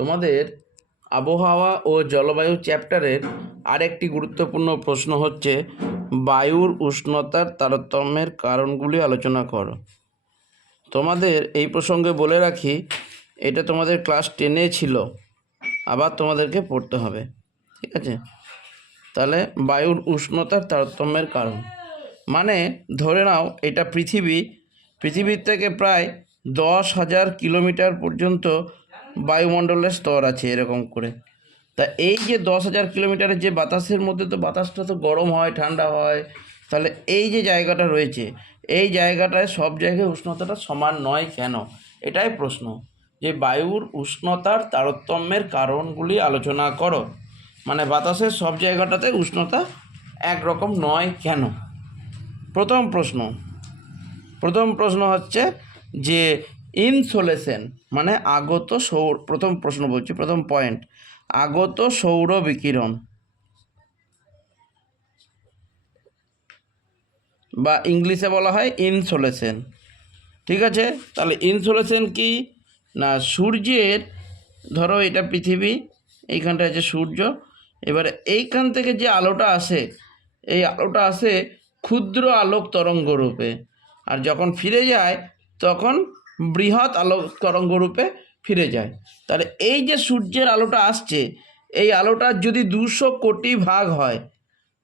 তোমাদের আবহাওয়া ও জলবায়ু চ্যাপ্টারের আরেকটি গুরুত্বপূর্ণ প্রশ্ন হচ্ছে বায়ুর উষ্ণতার তারতম্যের কারণগুলি আলোচনা করো। তোমাদের এই প্রসঙ্গে বলে রাখি, এটা তোমাদের ক্লাস 10-এ ছিল, আবার তোমাদেরকে পড়তে হবে, ঠিক আছে? তাহলে বায়ুর উষ্ণতার তারতম্যের কারণ মানে ধরে নাও এটা পৃথিবীর থেকে প্রায় 10,000 কিলোমিটার পর্যন্ত বায়ুমণ্ডলের স্তর আছে এরকম করে। তা এই যে 10,000 কিলোমিটারের যে বাতাসের মধ্যে তো বাতাসটা তো গরম হয় ঠান্ডা হয়, তাহলে এই যে জায়গাটা রয়েছে এই জায়গাটায় সব জায়গায় উষ্ণতাটা সমান নয় কেন? এটাই প্রশ্ন, যে বায়ুর উষ্ণতার তারতম্যের কারণগুলি আলোচনা করো। মানে বাতাসের সব জায়গাটাতে উষ্ণতা একরকম নয় কেন? প্রথম প্রশ্ন হচ্ছে যে ইনসোলেশন মানে আগত সৌর, প্রথম পয়েন্ট আগত সৌর বিকিরণ বা ইংলিশে বলা হয় ইনসোলেশন, ঠিক আছে? তাহলে ইনসোলেশন কি না, সূর্যের, ধরো এটা পৃথিবী, এইখানটা আছে সূর্য, এবারে এইখান থেকে যে আলোটা আসে এই আলোটা আসে ক্ষুদ্র আলোক তরঙ্গ রূপে, আর যখন ফিরে যায় তখন বৃহৎ আলোক তরঙ্গ রূপে ফিরে যায়। তাহলে এই যে সূর্যের আলোটা আসছে, এই আলোটার যদি 200 কোটি ভাগ হয়,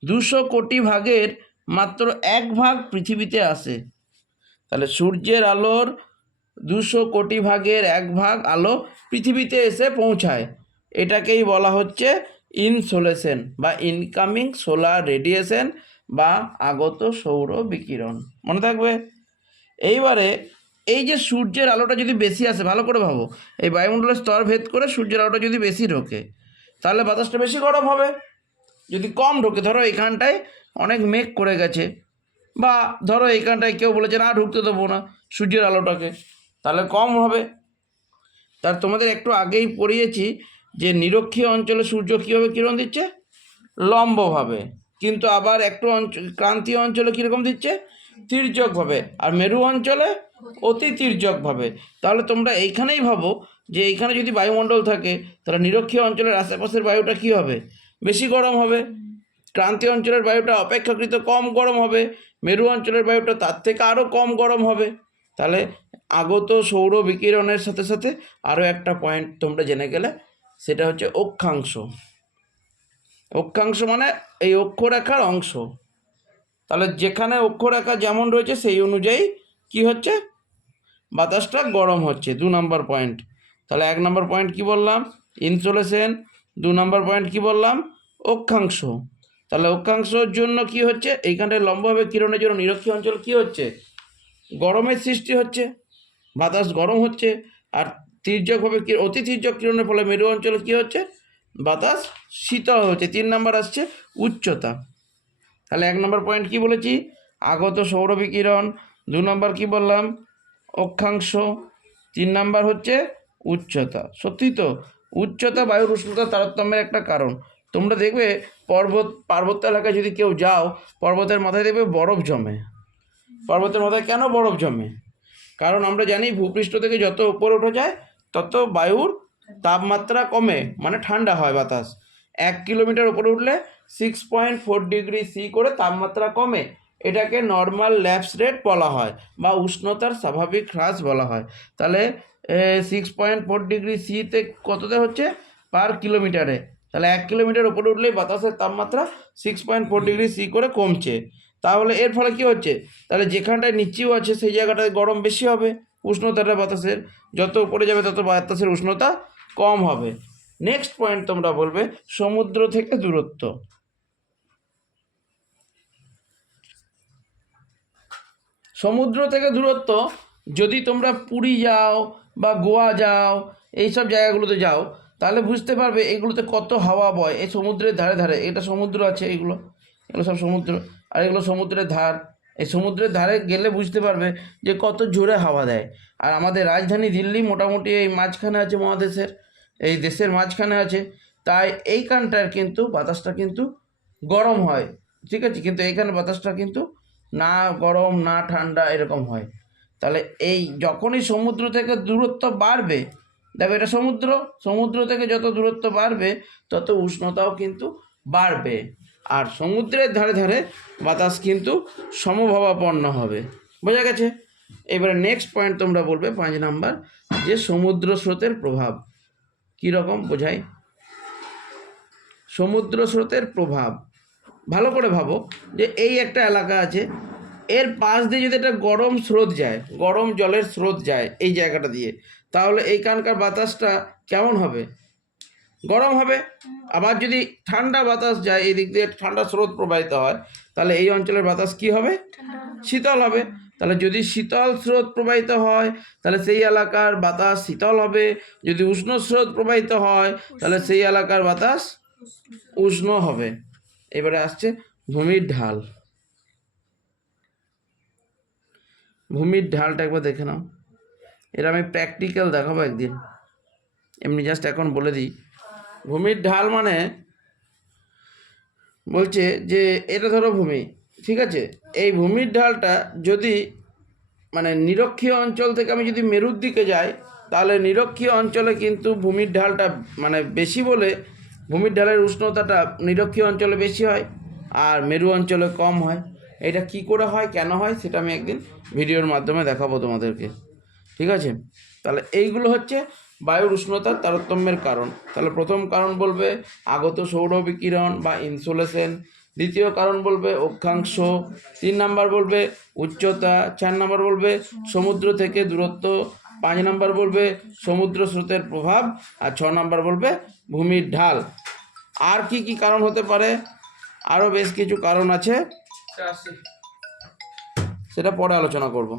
200 কোটি ভাগের মাত্র 1 ভাগ পৃথিবীতে আসে। তাহলে সূর্যের আলোর 200 কোটি ভাগের 1 ভাগ আলো পৃথিবীতে এসে পৌঁছায়, এটাকেই বলা হচ্ছে ইনসোলেশন বা ইনকামিং সোলার রেডিয়েশন বা আগত সৌর বিকিরণ। মনে থাকবে। এইবারে এই যে সূর্যের আলোটা যদি বেশি আসে, ভালো করে ভাবো, এই বায়ুমণ্ডলের স্তর ভেদ করে সূর্যের আলোটা যদি বেশি ঢোকে তাহলে বাতাসটা বেশি গরম হবে। যদি কম ঢোকে, ধরো এইখানটায় অনেক মেঘ করে গেছে, বা ধরো এইখানটায় কেউ বলেছে না ঢুকতে দেবো না সূর্যের আলোটাকে, তাহলে কম হবে। তার তোমাদের একটু আগেই পড়িয়েছি যে নিরক্ষীয় অঞ্চলে সূর্য কীভাবে কিরণ দিচ্ছে, লম্বভাবে, কিন্তু আবার একটু ক্রান্তীয় অঞ্চলে কীরকম দিচ্ছে, তির্যকভাবে, আর মেরু অঞ্চলে অতি তির্যকভাবে। তাহলে তোমরা এইখানেই ভাবো যে এইখানে যদি বায়ুমণ্ডল থাকে তাহলে নিরক্ষীয় অঞ্চলের আশেপাশের বায়ুটা কী হবে, বেশি গরম হবে। ক্রান্তীয় অঞ্চলের বায়ুটা অপেক্ষাকৃত কম গরম হবে, মেরু অঞ্চলের বায়ুটা তার থেকে আরও কম গরম হবে। তাহলে আগত সৌর বিকিরণের সাথে সাথে আরও একটা পয়েন্ট তোমরা জেনে গেলে, সেটা হচ্ছে অক্ষাংশ। অক্ষাংশ মানে এই অক্ষরেখার অংশ। তাহলে যেখানে অক্ষরেখা যেমন রয়েছে সেই অনুযায়ী কি হচ্ছে, বাতাসটা গরম হচ্ছে। 2 নম্বর পয়েন্ট। তাহলে 1 নম্বর পয়েন্ট কি বললাম, ইনসোলেশন। 2 নম্বর পয়েন্ট কি বললাম, অক্ষাংশ। তাহলে অক্ষাংশের জন্য কি হচ্ছে, এইখানটায় লম্বভাবে কিরণের জন্য নিরক্ষীয় অঞ্চল কি হচ্ছে, গরমের সৃষ্টি হচ্ছে, বাতাস গরম হচ্ছে। আর তির্যকভাবে অতি তির্যক কিরণের ফলে মেরু অঞ্চলে কী হচ্ছে, বাতাস শীতল হচ্ছে। 3 নম্বর আসছে উচ্চতা। তাহলে 1 নম্বর পয়েন্ট কি বলেছি, আগত সৌর বিকিরণ। 2 নম্বর কি বললাম, অক্ষাংশ। 3 নম্বর হচ্ছে উচ্চতা। সত্যি তো, উচ্চতা বায়ুর উষ্ণতার তারতম্যের একটা কারণ। তোমরা দেখবে পার্বত্য এলাকায় যদি কেউ যাও, পর্বতের মাথায় দেখবে বরফ জমে। পর্বতের মাথায় কেন বরফ জমে? কারণ আমরা জানি ভূপৃষ্ঠ থেকে যত উপরে ওঠা যায় তত বায়ুর তাপমাত্রা কমে, মানে ঠান্ডা হয় বাতাস। 1 কিলোমিটার উপরে উঠলে 6.4 ডিগ্রি সি করে তাপমাত্রা কমে। এটাকে নর্মাল ল্যাপস রেট বলা হয় বা উষ্ণতার স্বাভাবিক হ্রাস বলা হয়। তাহলে 6.4 ডিগ্রি সিতে কততে হচ্ছে, পার কিলোমিটারে। তাহলে 1 কিলোমিটার উপরে উঠলেই বাতাসের তাপমাত্রা 6.4 ডিগ্রি সি করে কমছে। তাহলে এর ফলে কী হচ্ছে, তাহলে যেখানটায় নিচেও আছে সেই জায়গাটায় গরম বেশি হবে, উষ্ণতাটা বাতাসের যত উপরে যাবে তত বাতাসের উষ্ণতা কম হবে। নেক্সট পয়েন্ট তোমরা বলবে সমুদ্র থেকে দূরত্ব। সমুদ্র থেকে দূরত্ব, যদি তোমরা পুরী যাও বা গোয়া যাও, এইসব জায়গাগুলোতে যাও, তাহলে বুঝতে পারবে এগুলোতে কত হাওয়া বয়। এই সমুদ্রের ধারে ধারে, এটা সমুদ্র আছে, এগুলো সব সমুদ্র, আর এগুলো সমুদ্রের ধার। এই সমুদ্রের ধারে গেলে বুঝতে পারবে যে কত জোরে হাওয়া দেয়। আর আমাদের রাজধানী দিল্লি মোটামুটি এই মাঝখানে আছে, মহাদেশের এই দেশের মাঝখানে আছে, তাই এইখানটার কিন্তু বাতাসটা কিন্তু গরম হয়, ঠিক আছে? কিন্তু এইখানে বাতাসটা কিন্তু না গরম না ঠান্ডা এরকম হয়। তাহলে এই যখনই সমুদ্র থেকে দূরত্ব বাড়বে, দেখো এটা সমুদ্র, সমুদ্র থেকে যত দূরত্ব বাড়বে তত উষ্ণতাও কিন্তু বাড়বে, আর সমুদ্রের ধারে ধারে বাতাস কিন্তু সমভাবাপন্ন হবে। বোঝা গেছে? এবারে নেক্সট পয়েন্ট তোমরা বলবে 5 নাম্বার, যে সমুদ্র স্রোতের প্রভাব কী রকম বোঝায়। সমুদ্র স্রোতের প্রভাব ভালো করে ভাবো, যে এই একটা এলাকা আছে, এর পাশ দিয়ে যদি একটা গরম স্রোত যায়, গরম জলের স্রোত যায় এই জায়গাটা দিয়ে, তাহলে এইখানকার বাতাসটা কেমন হবে? গরম হবে। আবার যদি ঠান্ডা বাতাস যায় এই দিক দিয়ে, ঠান্ডা স্রোত প্রবাহিত হয়, তাহলে এই অঞ্চলের বাতাস কি হবে? শীতল হবে। তাহলে যদি শীতল স্রোত প্রবাহিত হয় তাহলে সেই এলাকার বাতাস শীতল হবে, যদি উষ্ণ স্রোত প্রবাহিত হয় তাহলে সেই এলাকার বাতাস উষ্ণ হবে। এবারে আসছে ভূমির ঢাল। ভূমির ঢালটা একবার দেখে নাও, এটা আমি প্র্যাকটিক্যাল দেখাবো একদিন, এমনি জাস্ট এখন বলে দিই। ভূমির ঢাল মানে বলছে যে এটা ধরো ভূমি, ঠিক আছে, এই ভূমির ঢালটা যদি মানে নিরক্ষীয় অঞ্চল থেকে আমি যদি মেরুর দিকে যাই, তাহলে নিরক্ষীয় অঞ্চলে কিন্তু ভূমির ঢালটা মানে বেশি বলে ভূমির ঢালের উষ্ণতাটা নিরক্ষীয় অঞ্চলে বেশি হয় আর মেরু অঞ্চলে কম হয়। এটা কি করে হয়, কেন হয়, সেটা আমি একদিন ভিডিওর মাধ্যমে দেখাবো তোমাদেরকে, ঠিক আছে? তাহলে এইগুলো হচ্ছে বায়ুর উষ্ণতার তারতম্যের কারণ। তাহলে প্রথম কারণ বলবে আগত সৌর বিকিরণ বা ইনসোলেশন, দ্বিতীয় কারণ বলবে অক্ষাংশ, 3 নাম্বার বলবে উচ্চতা, 4 নাম্বার বলবে সমুদ্র থেকে দূরত্ব, 5 নাম্বার বলবে সমুদ্র স্রোতের প্রভাব, আর 6 নাম্বার বলবে ভূমির ঢাল। আর কি কি কারণ হতে পারে? আরও বেশ কিছু কারণ আছে, সেটা পরে আলোচনা করব।